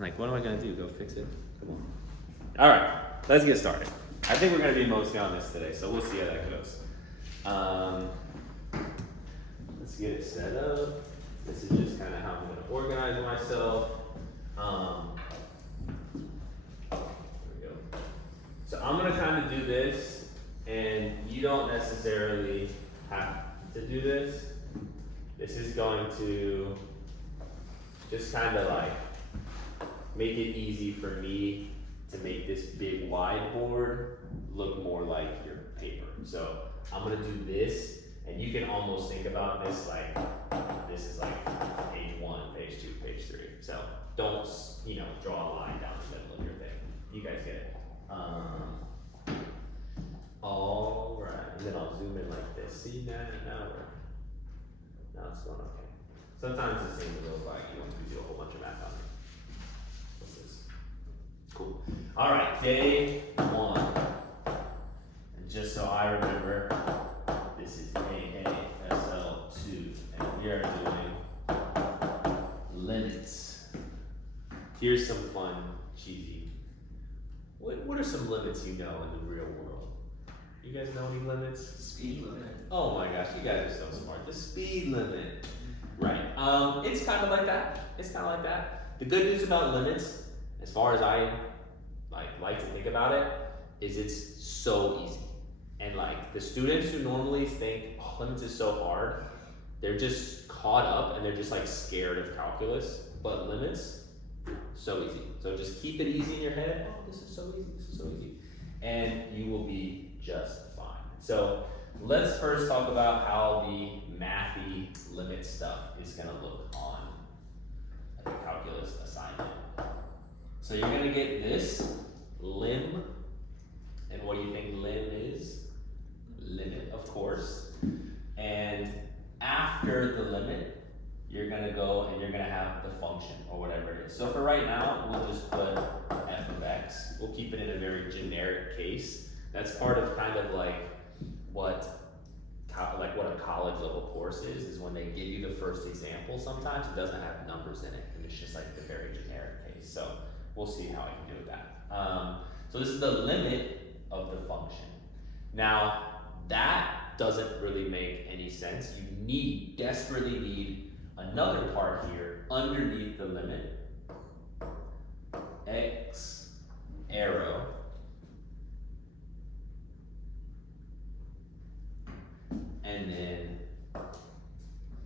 I'm like, what am I gonna do? Go fix it? Come on. All right, let's get started. I think we're gonna be mostly on this today, so we'll see how that goes. Let's get it set up. This is just kind of how I'm gonna organize myself. There we go. So I'm gonna kind of do this, and you don't necessarily have to do this. This is going to just kind of like make it easy for me to make this big whiteboard look more like your paper. So I'm gonna do this, and you can almost think about this like, this is like page 1, page 2, page 3. So don't, draw a line down the middle of your thing. You guys get it. All right, and then I'll zoom in like this. See that? Now it's going okay. Sometimes it seems a little laggy when we do a whole bunch of math on it. What's this? Cool. All right, day 1. And just so I remember, this is AASL 2, and we are doing limits. Here's some fun cheating. What are some limits you know in the real world? You guys know any limits? Speed limit. Oh my gosh, you guys are so smart. The speed limit. Right. It's kind of like that. The good news about limits, as far as I like to think about it, is it's so easy. And like the students who normally think, oh, limits is so hard, they're just caught up and they're just like scared of calculus. But limits, so easy. So just keep it easy in your head. Oh, this is so easy. And you will be just fine. So let's first talk about how the mathy limit stuff is gonna look on like a calculus assignment. So you're gonna get this lim, and what do you think lim is? Limit, of course. And after the limit, you're gonna go and you're gonna have the function or whatever it is. So for right now, we'll just put f of x. We'll keep it in a very generic case. That's part of kind of like what a college level course is when they give you the first example. Sometimes it doesn't have numbers in it, and it's just like the very generic case. So we'll see how I can do that. So this is the limit of the function. Now that doesn't really make any sense. You desperately need another part here underneath the limit, x arrow, and then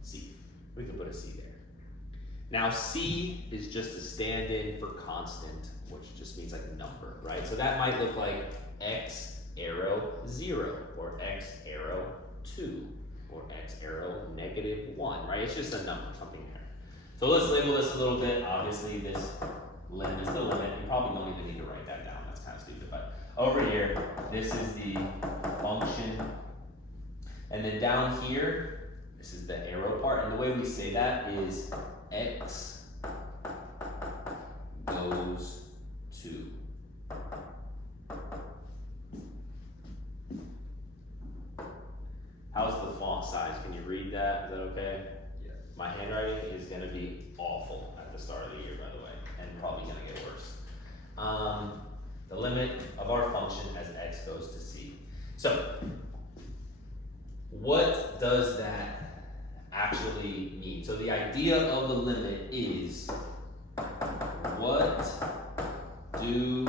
c. We can put a c there. Now c is just a stand-in for constant, which just means like a number, right? So that might look like x arrow 0, or x arrow 2, or x arrow -1, right? It's just a number, something there. So let's label this a little bit. Obviously this lim is the limit. You probably don't even need to write that down. That's kind of stupid. But over here, this is the function. And then down here, this is the arrow part. And the way we say that is x goes to. How's the font size? Can you read that? Is that okay? Yeah. My handwriting is gonna be awful at the start of the year, by the way, and probably gonna get worse. The limit of our function as x goes to c. So, what does that actually mean? So the idea of the limit is, what do you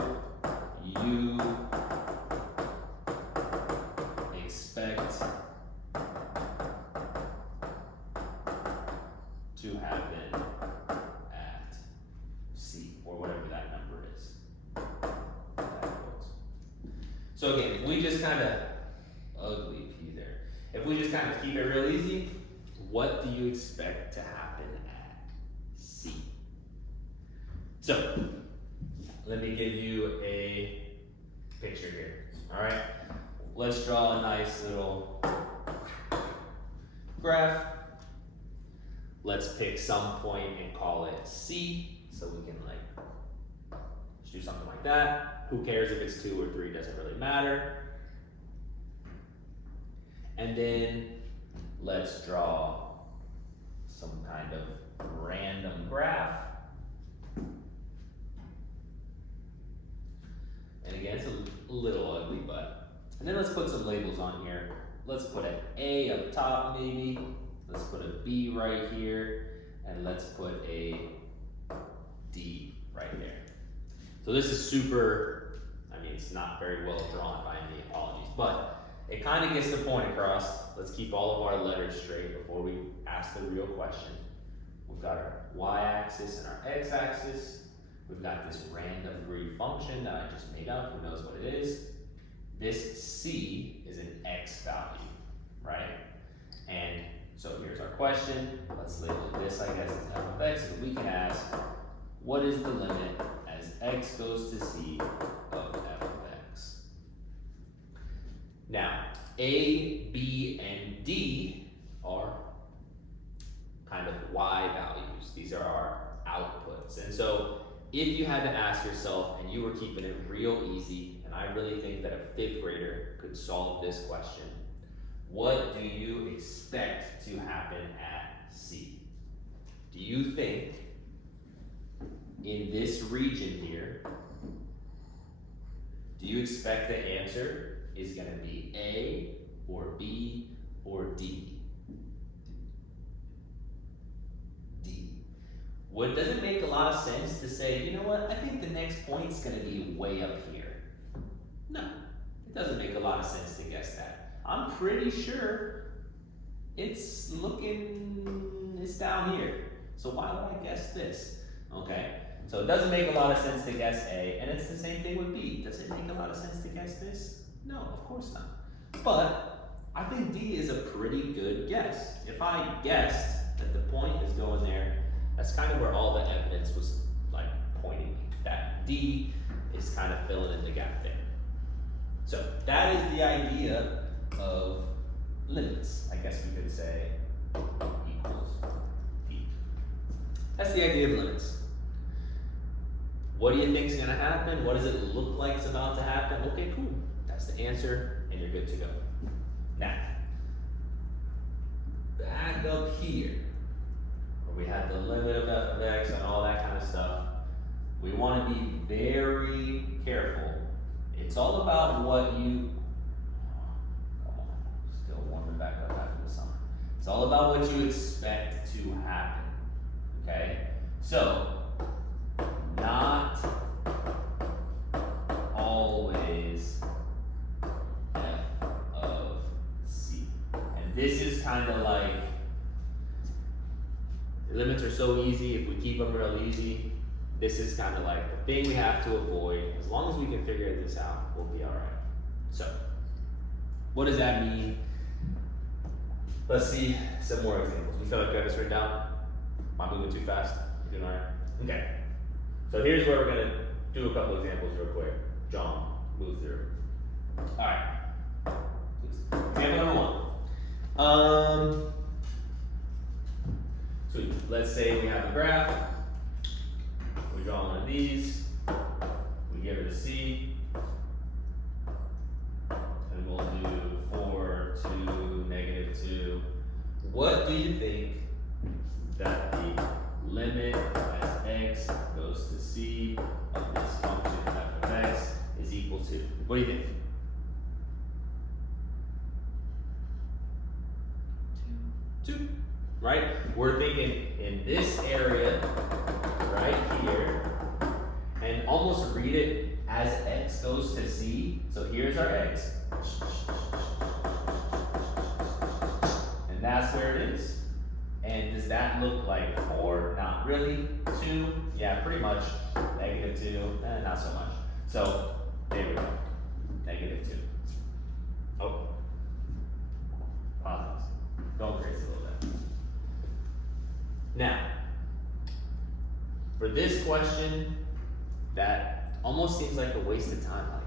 expect to happen at c, or whatever that number is? So again, if we just kind of, ugly p there, if we just kind of keep it real easy, what do you expect to happen at c? So let me give you a picture here. All right, let's draw a nice little graph. Let's pick some point and call it c, so we can like just do something like that. Who cares if it's 2 or 3, doesn't really matter. And then let's draw some kind of random graph. again, it's a little ugly, but. And then let's put some labels on here. Let's put an A up top maybe. Let's put a B right here. And let's put a D right there. So this is super, I mean, it's not very well drawn by any apologies, but it kind of gets the point across. Let's keep all of our letters straight before we ask the real question. We've got our y-axis and our x-axis. We've got this random degree function that I just made up. Who knows what it is? This c is an x value, right? And so here's our question. Let's label this, I guess, as f of x. So we can ask, what is the limit as x goes to c of f of x? Now, a, b, and d are kind of y values. These are our outputs. And so if you had to ask yourself, and you were keeping it real easy, and I really think that a 5th grader could solve this question, what do you expect to happen at C? Do you think in this region here, do you expect the answer is going to be A or B or D? Well, does it make a lot of sense to say, you know what, I think the next point's going to be way up here? No, it doesn't make a lot of sense to guess that. I'm pretty sure it's down here. So why would I guess this? Okay, so it doesn't make a lot of sense to guess A, and it's the same thing with B. Does it make a lot of sense to guess this? No, of course not. But I think D is a pretty good guess. If I guessed that the point is going there, that's kind of where all the evidence was like pointing me. That D is kind of filling in the gap there. So that is the idea of limits, I guess we could say, equals D. That's the idea of limits. What do you think is going to happen? What does it look like it's about to happen? Okay, cool. That's the answer, and you're good to go. Now, back up here, where we had the limit of f of x and all that kind of stuff, we want to be very careful. It's all about what you, still warming back up after the summer. It's all about what you expect to happen, okay? So, not always f of c. And this is kind of like, the limits are so easy, if we keep them real easy, this is kind of like the thing we have to avoid. As long as we can figure this out, we'll be all right. So, what does that mean? Let's see some more examples. We feel like we have this written down? Am I moving too fast? You doing all right? Okay. So here's where we're gonna do a couple examples real quick. John, move through. All right. Example number 1. Sweet. Let's say we have a graph. We draw one of these. We give it a C. And we'll do 4, 2, -2. What do you think that the limit as x goes to c of this function f of x is equal to? What do you think? 2. Right? We're thinking in this area right here, and almost read it as x goes to c. So here's our x, and that's where it is. And does that look like 4? Not really. 2? Yeah, pretty much. -2, not so much. So there we go. -2. Oh, pause. Going crazy a little bit. Now, for this question, that almost seems like a waste of time. Like,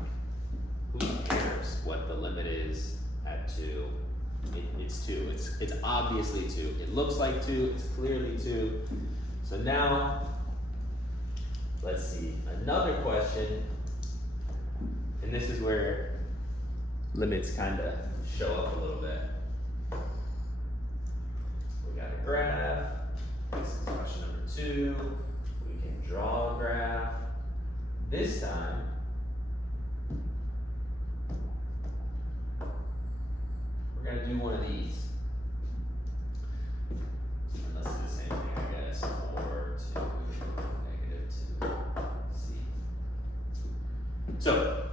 who cares what the limit is at 2? It's 2. It's obviously 2. It looks like 2. It's clearly 2. So now, let's see another question, and this is where limits kind of show up a little bit. We got a graph. This is question number 2. We can draw a graph. This time,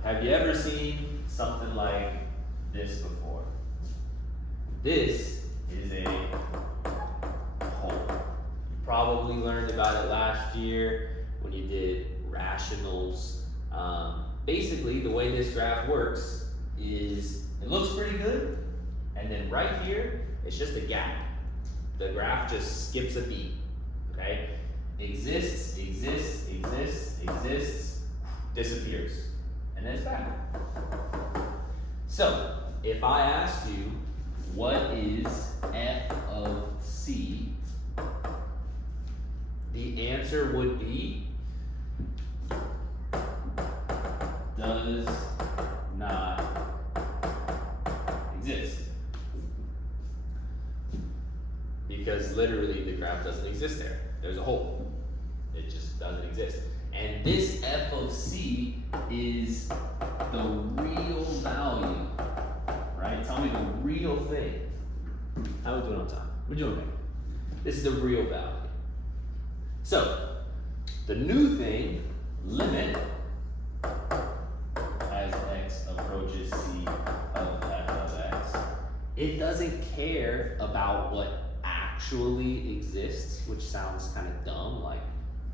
have you ever seen something like this before? This is a hole. You probably learned about it last year when you did rationals. Basically, the way this graph works is it looks pretty good, and then right here, it's just a gap. The graph just skips a beat, okay? Exists, exists, exists, exists, disappears, and then it's back. So, if I asked you, what is f of c? The answer would be does not exist. Because literally the graph doesn't exist there. There's a hole. It just doesn't exist. And this f of c is the real value, right? Tell me the real thing. How are we doing on time? We're doing okay. This is the real value. So, the new thing, limit, as x approaches c of f of x, it doesn't care about what actually exists, which sounds kind of dumb, like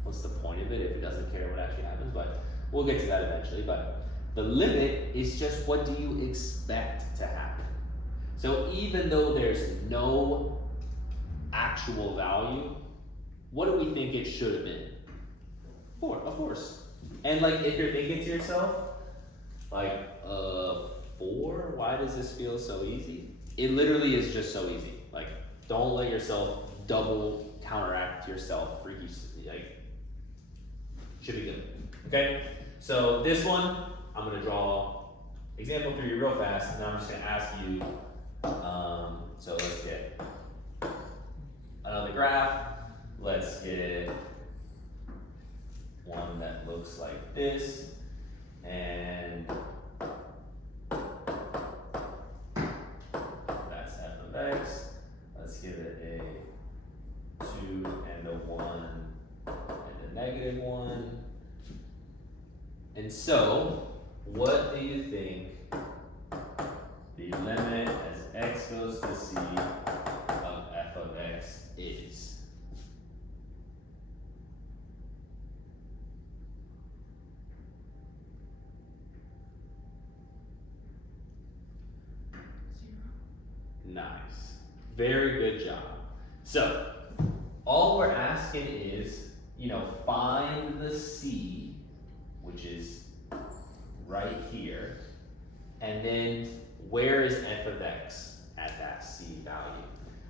what's the point of it if it doesn't care what actually happens, but we'll get to that eventually. But the limit is just what do you expect to happen. So even though there's no actual value, what do we think it should have been? 4, of course. And like if you're thinking to yourself, like 4, why does this feel so easy? It literally is just so easy. Like, don't let yourself double counteract yourself. Freaky, like, should be good. Okay? So this one, I'm gonna draw example for you real fast, and then I'm just gonna ask you, so let's get another graph. Let's get one that looks like this, and that's f of x. Let's give it a 2 and a 1 and a negative 1. And so, what do you think the limit as x goes to c of f of x is? Nice. Very good job. So, all we're asking is, find the c, which is right here, and then where is f of x at that c value?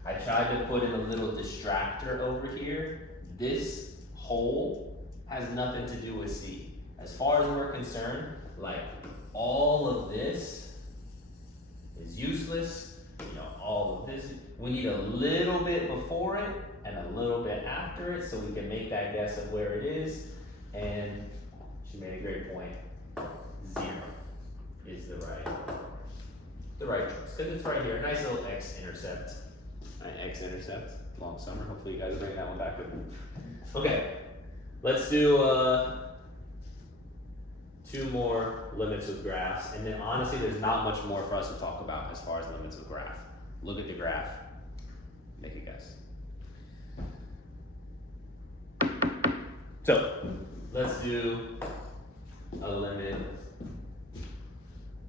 I tried to put in a little distractor over here. This hole has nothing to do with c. As far as we're concerned, like all of this is useless. All of this, we need a little bit before it and a little bit after it so we can make that guess of where it is. And she made a great point. 0 is the right choice, because it's right here. Nice little x-intercept. Right, x-intercept. Long summer. Hopefully you guys bring that one back with me. Okay, let's do 2 more limits with graphs, and then honestly, there's not much more for us to talk about as far as limits with graph. Look at the graph. Make a guess. So, let's do a limit,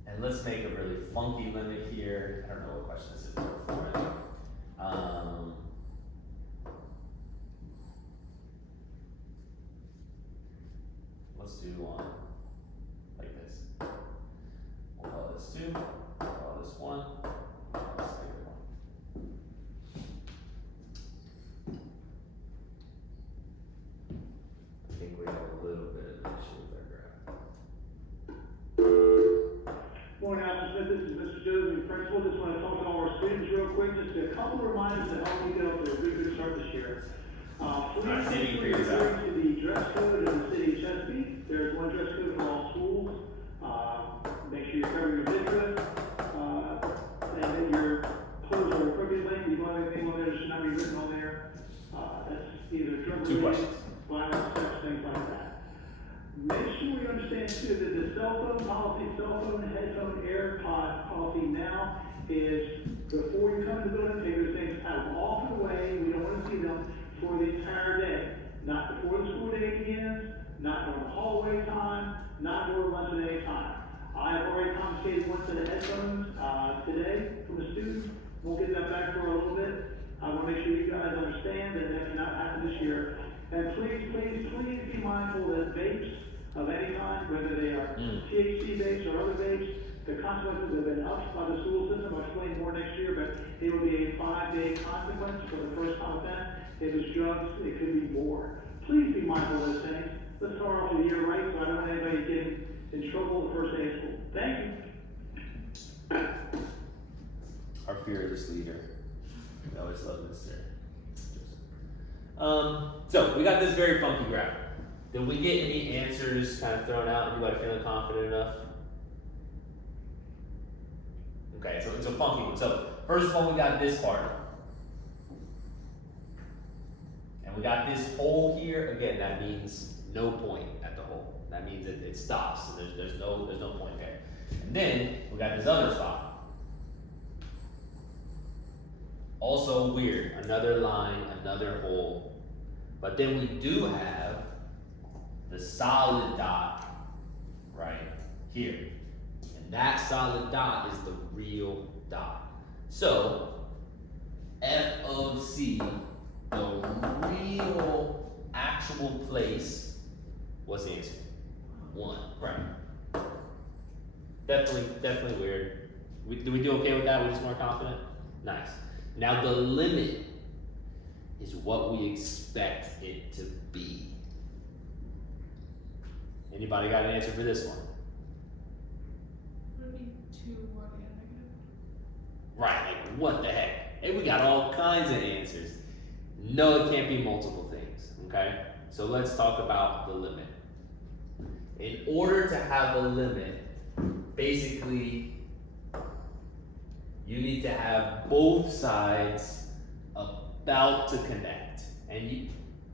and let's make a really funky limit here. I don't know what question this is for it. Let's do one like this. We'll call this 2, we'll call this 1, we'll call this -1. I think we have a little bit of an issue with our graph. Morning, Mr. Smith. This is Mr. Jones, the principal. Just want to talk to all our students real quick. Just a couple of reminders to help you get off to a good start this year. Please figure this out. refer to the dress code in the city of Chesapeake. There's one dress code for all schools. Make sure you cover your midriff, and that your clothes are appropriate length. You don't have anything on there that should not be written on there. That's either drug 2 related, questions. violence, sex, things like that. Make sure you understand understand too that the cell phone policy, cell phone, headphone, AirPod policy now is before you come to the building, take those things out off and away. We don't want to see them for the entire day. Not before the school day begins, not during the hallway time, not during lunch and day time. I've already confiscated one set of headphones today from a student. We'll get that back for a little bit. I want to make sure you guys understand that that cannot happen this year. And please, please, please be mindful that vapes of any kind, whether they are THC vapes or other vapes, the consequences have been upped by the school system. I'll explain more next year, but it will be a 5-day consequence for the first time offense. If it's drugs, it could be more. Please be mindful of those things. Let's start off the year right, so I don't want anybody getting in trouble the first day of school. Thank you. Our fearless leader. We always love Mr. So we got this very funky graph. Did we get any answers kind of thrown out? Anybody feeling confident enough? Okay, so it's a funky one. So first of all, we got this part. And we got this hole here. Again, that means no point at the hole. That means it stops. So there's no point there. And then we got this other spot. Also weird. Another line, another hole. But then we do have the solid dot right here. And that solid dot is the real dot. So F of C, the real actual place, what's the answer? 1, right. Definitely weird. Do we do okay with that? We're just more confident? Nice. Now the limit is what we expect it to be. Anybody got an answer for this one? Would it be 2, 1, and negative? Right, like what the heck? Hey, we got all kinds of answers. No, it can't be multiple things, okay? So let's talk about the limit. In order to have a limit, basically, you need to have both sides about to connect. And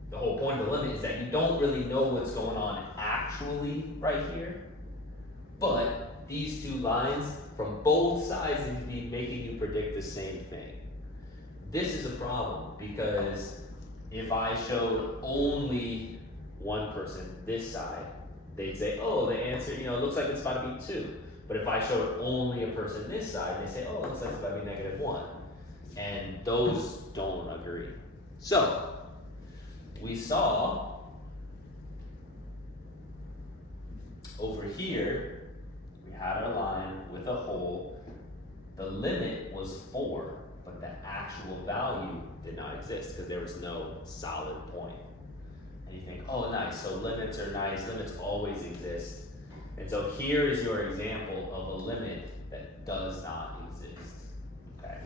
the whole point of the limit is that you don't really know what's going on actually right here, but these two lines from both sides need to be making you predict the same thing. This is a problem because if I showed only one person this side, they'd say, oh, the answer, it looks like it's about to be 2. But if I showed only a person this side, they say, oh, it looks like it's about to be -1. And those don't agree. So, we saw over here, we had our line with a hole. The limit was 4, but the actual value did not exist because there was no solid point. And you think, oh, nice, so limits are nice, limits always exist. And so here is your example of a limit that does not exist, okay?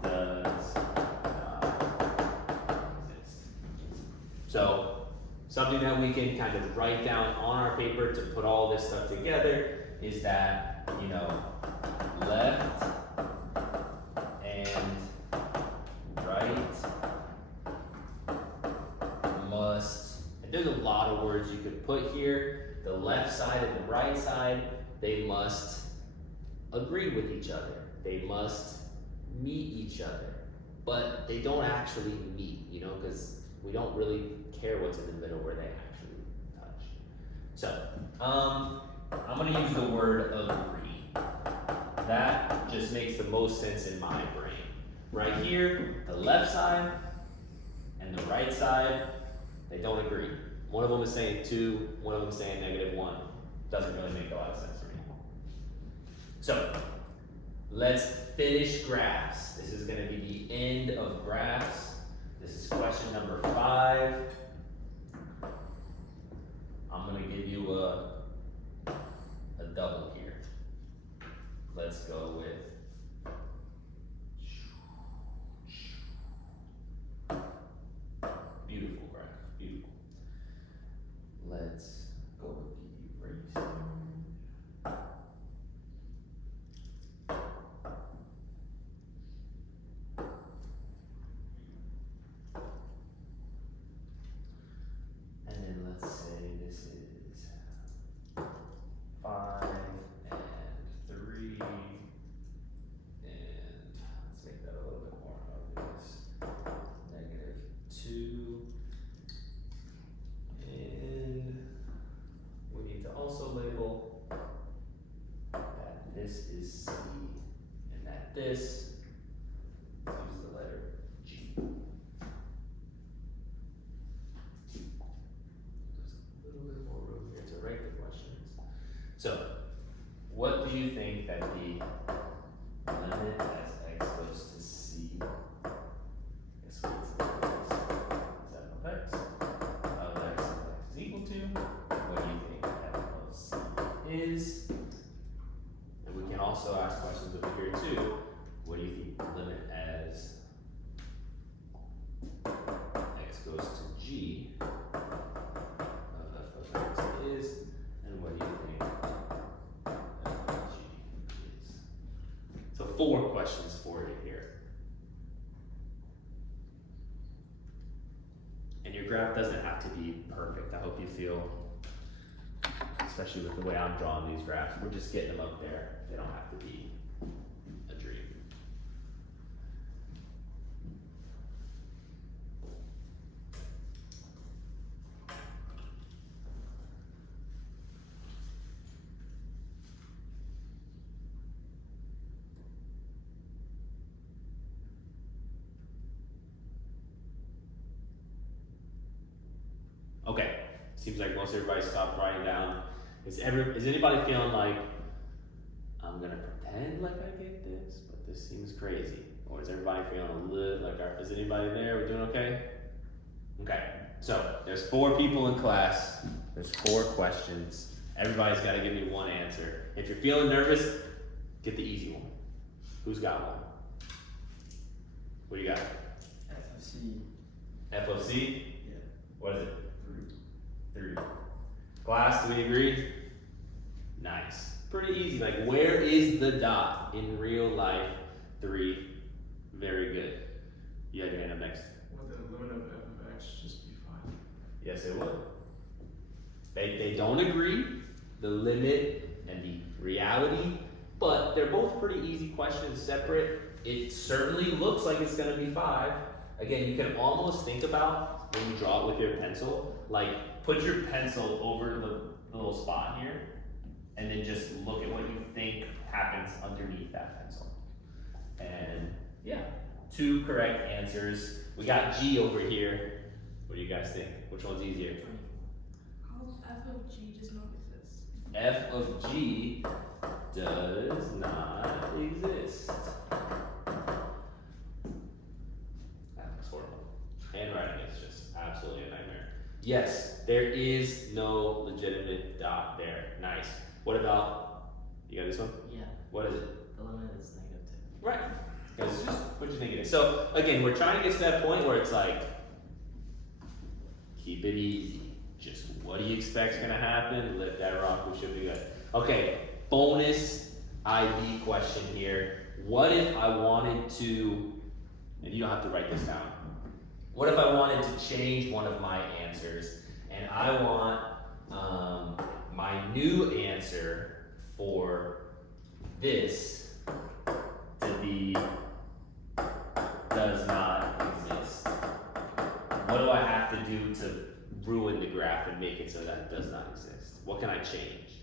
Does not exist. So, something that we can kind of write down on our paper to put all this stuff together is that, left and right must. There's a lot of words you could put here. The left side and the right side, they must agree with each other. They must meet each other. But they don't actually meet, because we don't really care what's in the middle where they actually touch. So, I'm gonna use the word agree. That just makes the most sense in my brain. Right here, the left side and the right side, they don't agree. One of them is saying 2, one of them is saying -1. Doesn't really make a lot of sense for me. So, let's finish graphs. This is gonna be the end of graphs. This is question number 5. I'm gonna give you a double here. Let's go with beautiful graph, beautiful. Let's go with the eraser. is, and we can also ask questions over here too. What do you think the limit as x goes to g of f of x is, and what do you think f of g is? So 4 questions for you here. And your graph doesn't have to be perfect. I hope you feel, especially with the way I'm drawing these graphs, we're just getting them up there. They don't have to be a dream. Okay, seems like most everybody stopped writing down. Is anybody feeling like, I'm gonna pretend like I get this, but this seems crazy? Or is everybody feeling a little like, is anybody there? We're doing okay? Okay, so there's 4 people in class, there's 4 questions. Everybody's gotta give me one answer. If you're feeling nervous, get the easy one. Who's got one? What do you got? F of C. F of C? Yeah. What is it? 3. 3. Class, do we agree? Nice. Pretty easy. Like, where is the dot in real life? 3. Very good. You had your hand up next. Would the limit of f of x just be 5? Yes, it would. They don't agree, the limit and the reality, but they're both pretty easy questions separate. It certainly looks like it's going to be 5. Again, you can almost think about when you draw it with your pencil, like put your pencil over the little spot here, and then just look at what you think happens underneath that pencil. And yeah, 2 correct answers. We got G over here. What do you guys think? Which one's easier? F of G does not exist. F of G does not exist. That looks horrible. Handwriting is just absolutely a nightmare. Yes, there is no legitimate dot there. Nice. What about, you got this one? Yeah, What is it? the limit is -2. Right. Because just what you think it is. So again, we're trying to get to that point where it's like, keep it easy. Just what do you expect's gonna happen? Let that rock, we should be good. Okay, bonus IB question here. What if I wanted to, and you don't have to write this down. What if I wanted to change one of my answers and I want my new answer for this to be does not exist? What do I have to do to ruin the graph and make it so that it does not exist? What can I change?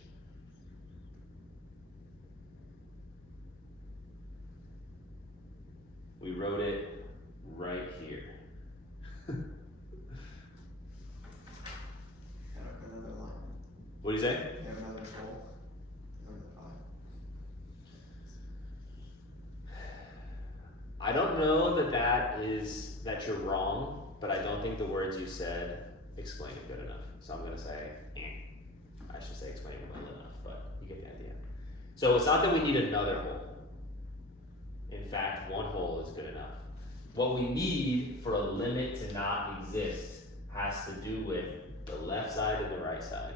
We wrote it right here. Have another line. What do you say? Have another hole. Number 5. I don't know that you're wrong, but I don't think the words you said explain it good enough. So I'm gonna say, I should say explain it well enough, but you get the idea. So it's not that we need another hole. In fact, 1 hole is good enough. What we need for a limit to not exist has to do with the left side and the right side.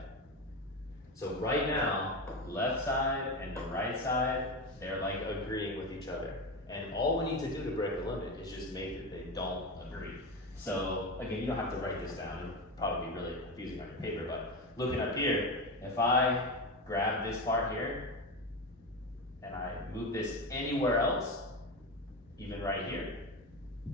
So right now, left side and the right side, they're like agreeing with each other. And all we need to do to break a limit is just make it they don't agree. So again, you don't have to write this down, it'll probably be really confusing on your paper, but looking up here, if I grab this part here, and I move this anywhere else, even right here,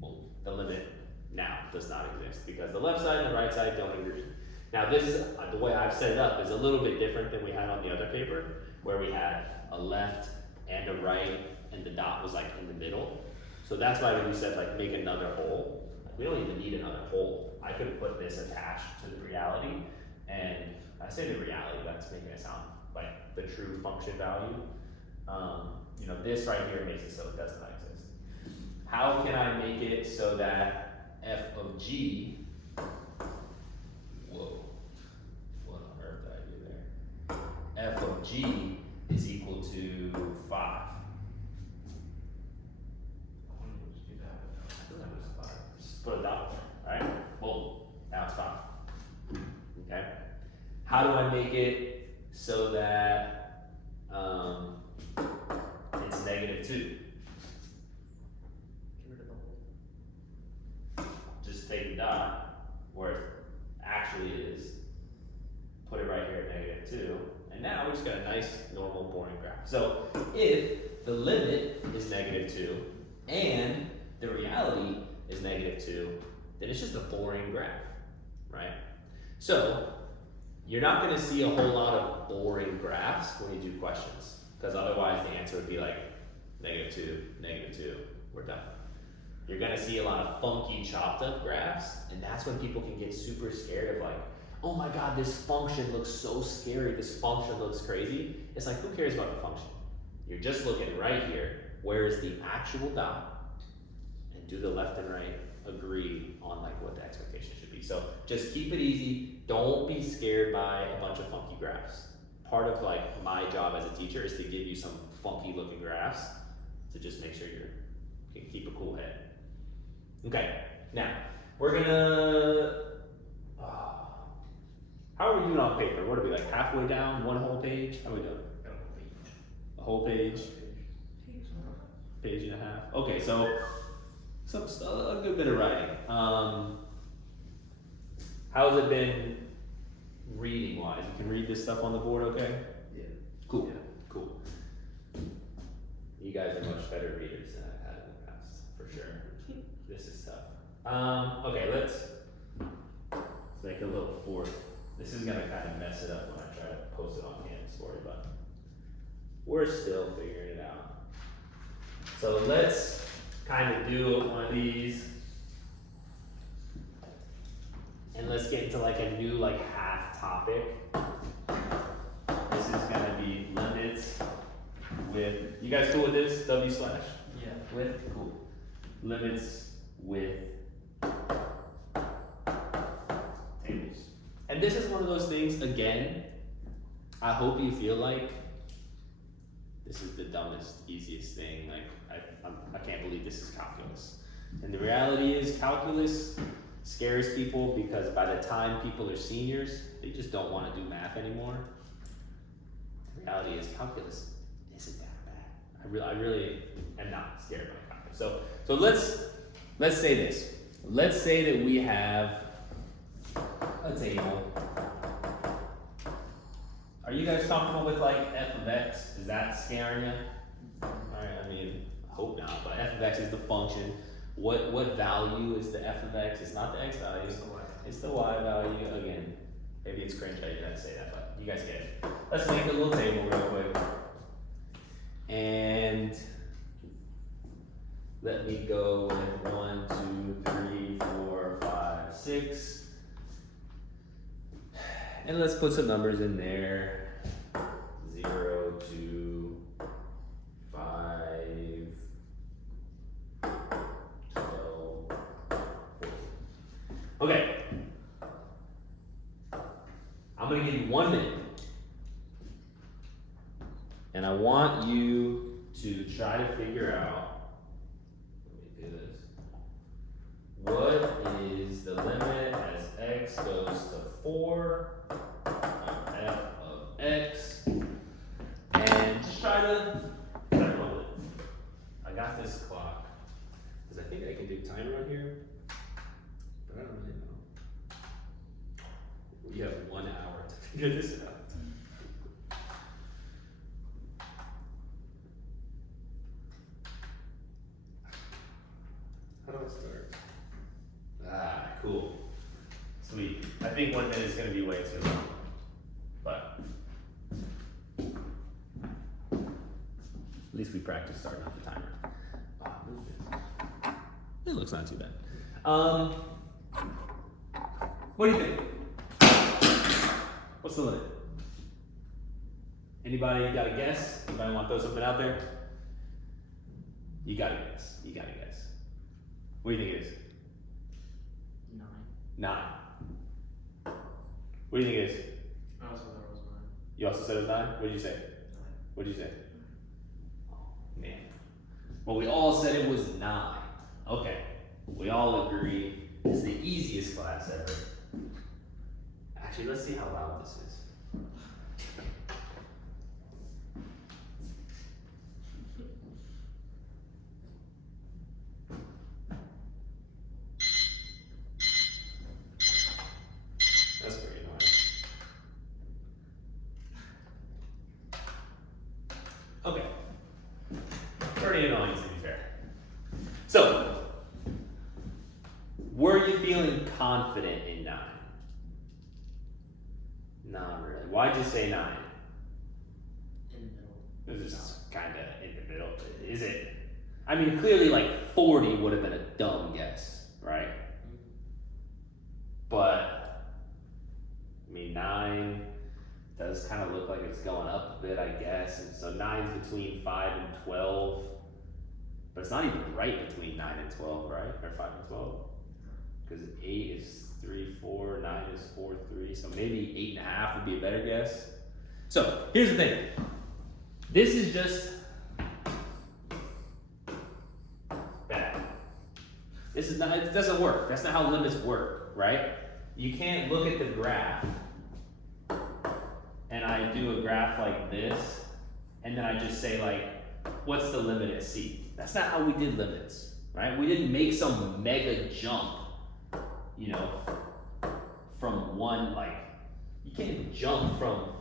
well, the limit now does not exist because the left side and the right side don't agree. Now this is, the way I've set it up is a little bit different than we had on the other paper, where we had a left and a right, and the dot was like in the middle. So that's why when we said like make another hole, we don't even need another hole. I could put this attached to the reality, and I say the reality, that's making it sound like the true function value. This right here makes it so it does not exist. How can I make it so that f of g, whoa, what on earth did I do there? F of g how do I make it so that it's -2? Get rid of the whole. Just take the dot where it actually is, put it right here at -2, and now we just got a nice, normal, boring graph. So if the limit is -2 and the reality is -2, then it's just a boring graph, right? So you're not gonna see a whole lot of boring graphs when you do questions, because otherwise the answer would be like -2, -2, we're done. You're gonna see a lot of funky, chopped up graphs, and that's when people can get super scared of like, oh my god, this function looks so scary, this function looks crazy. It's like, who cares about the function? You're just looking right here, where is the actual dot, and do the left and right agree on like what the expectation should be. So just keep it easy, don't be scared by a bunch of funky graphs. Part of like my job as a teacher is to give you some funky looking graphs to just make sure you can keep a cool head. Okay, now we're gonna. How are we doing on paper? What are we like halfway down, one whole page? How are we doing? A whole page, page and a half. Okay, so a good bit of writing. How's it been reading wise? You can read this stuff on the board, okay? Yeah. Cool. Cool. You guys are much better readers than I've had in the past, for sure. This is tough. Okay, let's make a little fourth. This is gonna kind of mess it up when I try to post it on Canvas for you, but we're still figuring it out. So let's kind of do one of these, and let's get into like a new like half topic. This is gonna be limits with, you guys cool with this? W slash? Yeah. With? Cool. Limits with tables. And this is one of those things, again, I hope you feel like this is the dumbest, easiest thing. Like, I can't believe this is calculus. And the reality is, calculus scares people because by the time people are seniors, they just don't want to do math anymore. The reality is, calculus isn't that bad. I really am not scared by calculus. So let's say this. Let's say that we have a table. Are you guys comfortable with like f of x? Is that scaring you? Alright, I mean, I hope not, but f of x is the function. What value is the f of x? It's not the x value, it's the y value. Again, maybe it's cringe how you guys say that, but you guys get it. Let's make a little table real quick. And let me go with 1, 2, 3, 4, 5, 6. And let's put some numbers in there. 0 to 5, 12, 14. Okay. I'm gonna give you 1 minute. And I want you to try to figure out, let me do this. What is the limit as x goes to 4 of f of x? And just try to roll it. I got this clock, because I think I can do timer on here, but I don't really know. We have 1 hour to figure this out. How do I start? Ah, cool. Sweet. I think 1 minute is going to be way too long. But at least we practiced starting off the timer. Ah, move this. It looks not too bad. What do you think? What's the limit? Anybody got a guess? Anybody want to throw something out there? You gotta guess. You gotta guess. What do you think it is? 9. 9. What do you think it is? I also thought it was 9. You also said it was 9? What did you say? 9. What did you say? Oh, man. Well, we all said it was 9. Okay. We all agree it's the easiest class ever. Actually, let's see how loud this is. That's pretty annoying. Okay. Pretty annoying to be fair. So, were you feeling confident in 9? Not really. Why'd you say 9? In the middle. It was just kind of in the middle. Is it? I mean, clearly, like 40 would have been a dumb guess, right? But I mean, 9 does kind of look like it's going up a bit, I guess. And so 9's between 5 and 12, but it's not even right between 9 and 12, right? Or 5 and 12, because 8 is 3, 4, 9 is 4, 3. So maybe 8.5 would be a better guess. So here's the thing. This is just bad. This is not, it doesn't work. That's not how limits work, right? You can't look at the graph and I do a graph like this and then I just say like, what's the limit at C? That's not how we did limits, right? We didn't make some mega jump, you know, from one, like, you can't jump from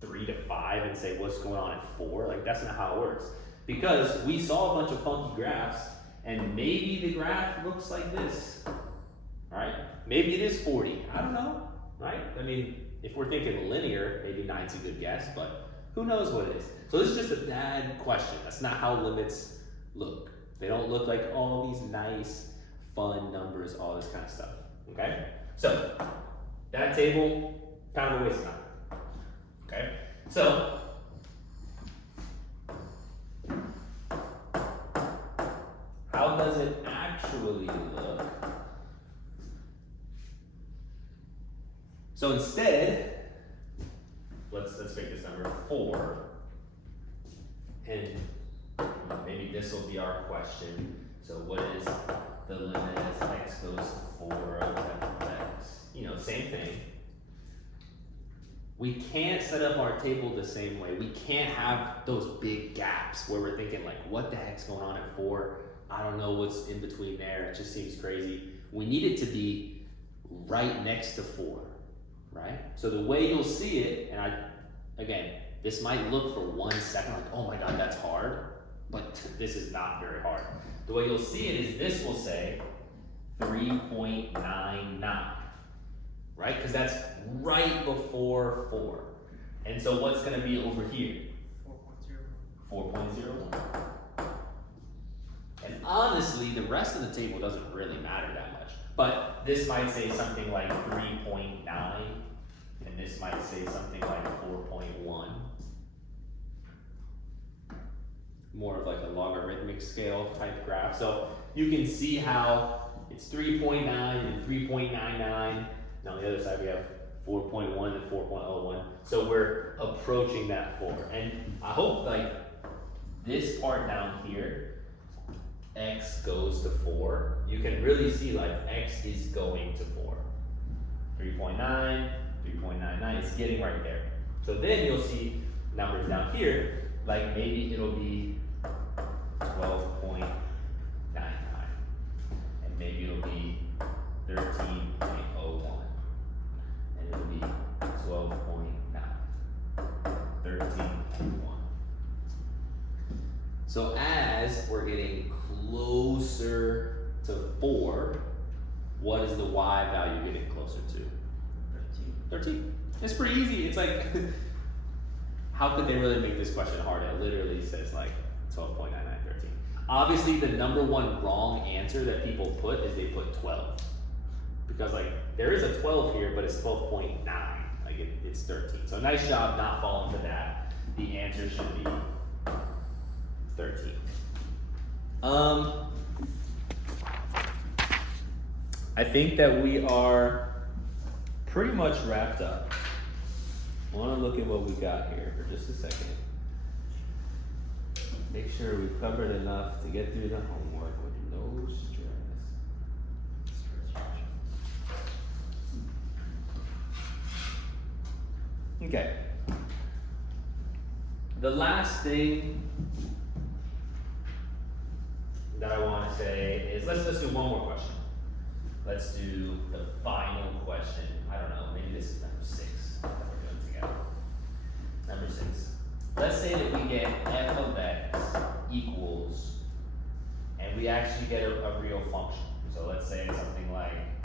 3 to 5 and say what's going on at 4. Like, that's not how it works. Because we saw a bunch of funky graphs, and maybe the graph looks like this, right? Maybe it is 40. I don't know, right? I mean, if we're thinking linear, maybe 9's a good guess, but who knows what it is? So this is just a bad question. That's not how limits look. They don't look like all these nice, fun numbers, all this kind of stuff, okay? So, that table, kind of a waste of time. Okay, so how does it actually look? So instead, let's make this number 4, and maybe this will be our question. So what is the limit as x goes to 4 of f of x? You know, same thing. We can't set up our table the same way. We can't have those big gaps where we're thinking like, what the heck's going on at 4? I don't know what's in between there. It just seems crazy. We need it to be right next to 4, right? So the way you'll see it, and again, this might look for 1 second like, oh my God, that's hard, but this is not very hard. The way you'll see it is this will say 3.99. Right? Because that's right before 4. And so what's going to be over here? 4.01. And honestly, the rest of the table doesn't really matter that much. But this might say something like 3.9, and this might say something like 4.1. More of like a logarithmic scale type graph. So you can see how it's 3.9 and 3.99. Now on the other side we have 4.1 and 4.01. So we're approaching that 4. And I hope like this part down here, x goes to 4. You can really see like x is going to 4. 3.9, 3.99, it's getting right there. So then you'll see numbers down here, like maybe it'll be 12.99. And maybe it'll be 13.01. It'll be 12.9, 13.1. So as we're getting closer to 4, what is the y value getting closer to? 13. It's pretty easy. It's like, how could they really make this question hard? It literally says like 12.99, 13. Obviously, the number one wrong answer that people put is they put 12. Because like, there is a 12 here, but it's 12.9. Like it's 13. So nice job not falling for that. The answer should be 13. I think that we are pretty much wrapped up. I want to look at what we got here for just a second. Make sure we've covered enough to get through the homework with no stress. Okay. The last thing that I want to say is let's do one more question. Let's do the final question. I don't know, maybe let's say that we get f of x equals, and we actually get a real function. So let's say it's something like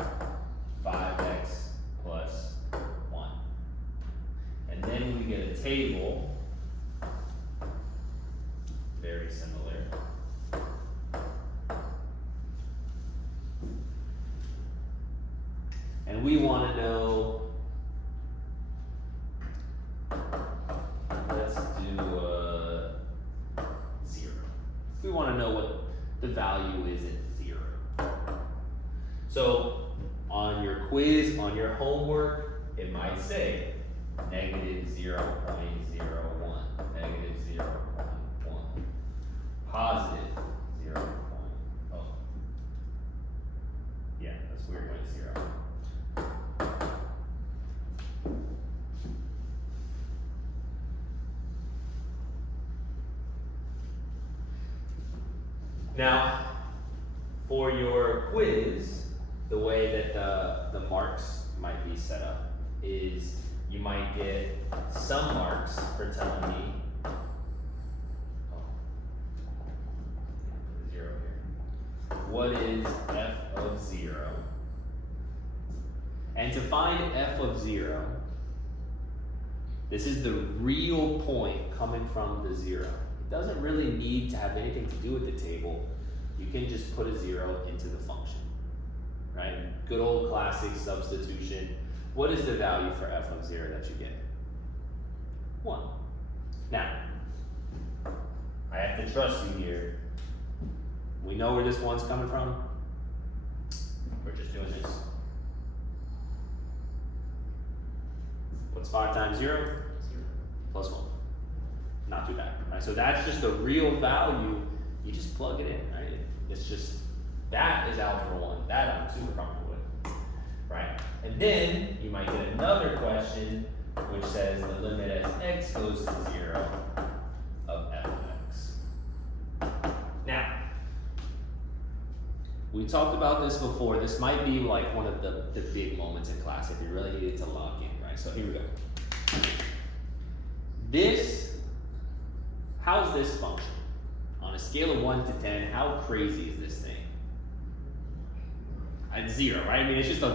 5x plus 1. And then we get a table, very similar. And we want to know, let's do 0. We want to know what the value is at 0. So on your quiz, on your homework, it might say negative 0.01, negative 0.1, positive 0.0. Yeah, that's weird when it's 0. Now, for your quiz, the way that the marks might be set up is you might get some marks for telling me, zero here, what is f of 0? And to find f of 0, this is the real point coming from the 0. It doesn't really need to have anything to do with the table. You can just put a 0 into the function, right? Good old classic substitution. What is the value for f of 0 that you get? 1. Now, I have to trust you here. We know where this 1's coming from. We're just doing this. What's 5 times 0? 0. Plus 1. Not too bad, right? So that's just the real value. You just plug it in, right? It's just, that is algebra 1. That I'm super comfortable with, right? And then you might get another question which says the limit as x goes to 0 of f of x. Now, we talked about this before. This might be like one of the big moments in class if you really needed to log in, right? So here we go. How's this function? On a scale of 1 to 10, how crazy is this thing? At 0, right? I mean, it's just a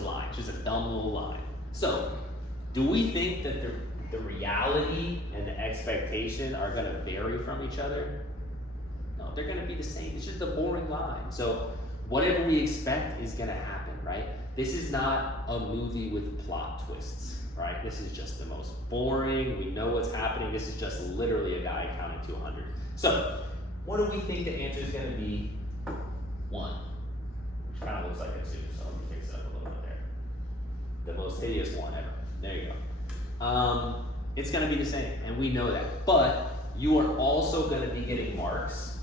line. It's just a dumb little line. So, do we think that the reality and the expectation are going to vary from each other? No, they're going to be the same. It's just a boring line. So, whatever we expect is going to happen, right? This is not a movie with plot twists, right? This is just the most boring. We know what's happening. This is just literally a guy counting to 100. So, what do we think the answer is going to be? 1. Which kind of looks like a 2, so let me fix it up a little bit there. The most hideous 1 ever. There you go. It's going to be the same, and we know that. But you are also going to be getting marks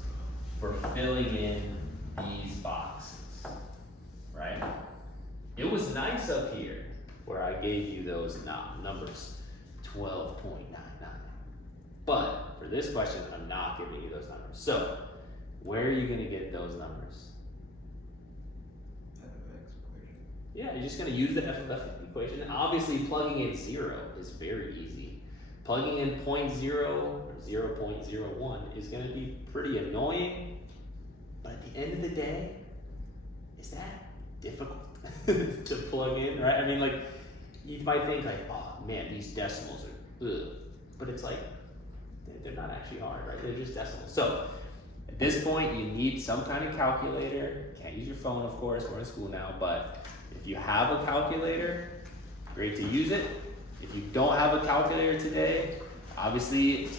for filling in these boxes, right? It was nice up here where I gave you those numbers, 12.99. But for this question, I'm not giving you those numbers. So, where are you going to get those numbers? F of x equation. Yeah, you're just going to use the f of x equation. And obviously, plugging in 0 is very easy. Plugging in 0.0 or 0.01 is going to be pretty annoying. But at the end of the day, is that difficult to plug in, right? I mean, like, you might think like, oh man, these decimals are ugh. But it's like, they're not actually hard, right? They're just decimals. So, at this point, you need some kind of calculator. You can't use your phone, of course, we're in school now, but if you have a calculator, great to use it. If you don't have a calculator today, obviously,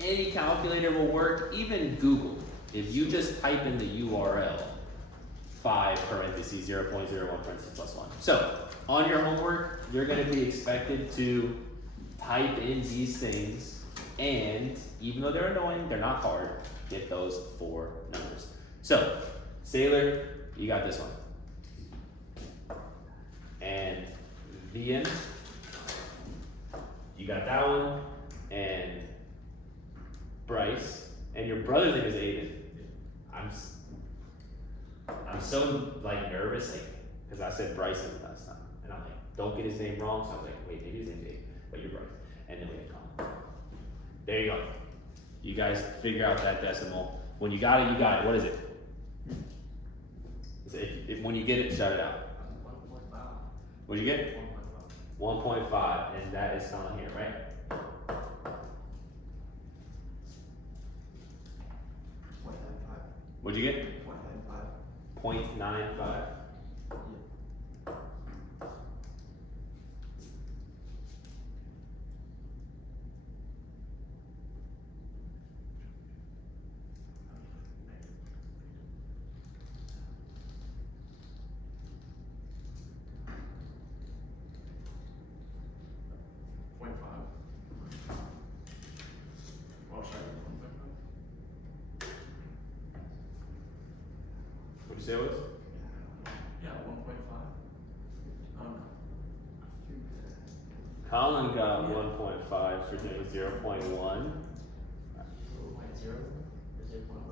any calculator will work, even Google. If you just type in the URL, 5 parentheses 0.01 parentheses plus 1. So, on your homework, you're going to be expected to type in these things, and even though they're annoying, they're not hard, get those 4 numbers. So, Sailor, you got this one. And Vian, you got that one. And Bryce, and your brother's name is Aiden. I'm so like nervous, like, because I said Bryson last time, and I'm like, don't get his name wrong. So I was like, wait, maybe his name's Aiden, but you're Bryce. And then we had Colin. There you go. You guys figure out that decimal. When you got it, you got it. What is it? When you get it, shout it out. 1.5. What'd you get? 1.5. 1.5, and that is found here, right? What'd you get? 0.95. What'd you say it was? Yeah, 1.5. Colin got 1.5 for doing 0.1. 0.0?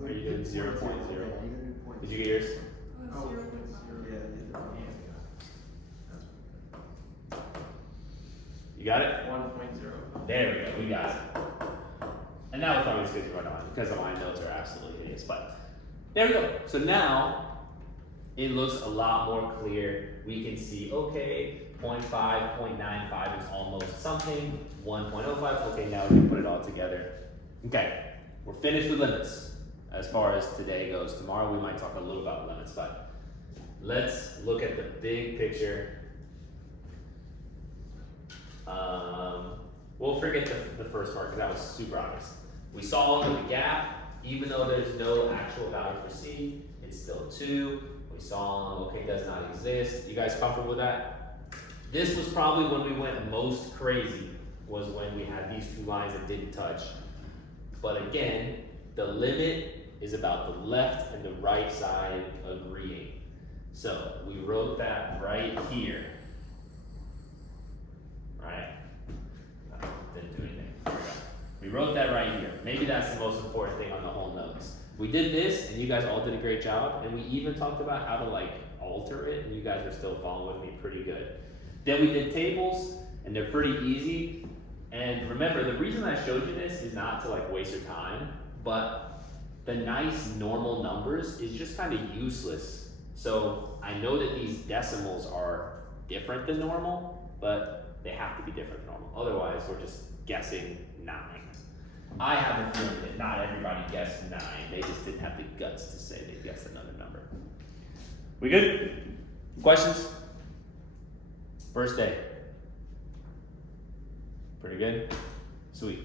Are you doing 0.0? Did you get yours? 0.5. You got it? 1.0. There we go, we got it. And that was probably good to run on because my notes are absolutely hideous, but there we go. So now it looks a lot more clear. We can see, okay, 0.5, 0.95 is almost something. 1.05, okay, now we can put it all together. Okay, we're finished with limits as far as today goes. Tomorrow we might talk a little about limits, but let's look at the big picture. We'll forget the first part because that was super obvious. We saw the gap, even though there's no actual value for C, it's still 2. We saw, okay, does not exist. You guys comfortable with that? This was probably when we went most crazy, was when we had these two lines that didn't touch. But again, the limit is about the left and the right side agreeing. So we wrote that right here. Right? Didn't do anything. There we go. We wrote that right here. Maybe that's the most important thing on the whole notes. We did this, and you guys all did a great job, and we even talked about how to like alter it, and you guys are still following with me pretty good. Then we did tables, and they're pretty easy. And remember, the reason I showed you this is not to like waste your time, but the nice normal numbers is just kind of useless. So I know that these decimals are different than normal, but they have to be different than normal. Otherwise, we're just guessing 9. I have a feeling that not everybody guessed 9. They just didn't have the guts to say they guessed another number. We good? Questions? First day. Pretty good? Sweet.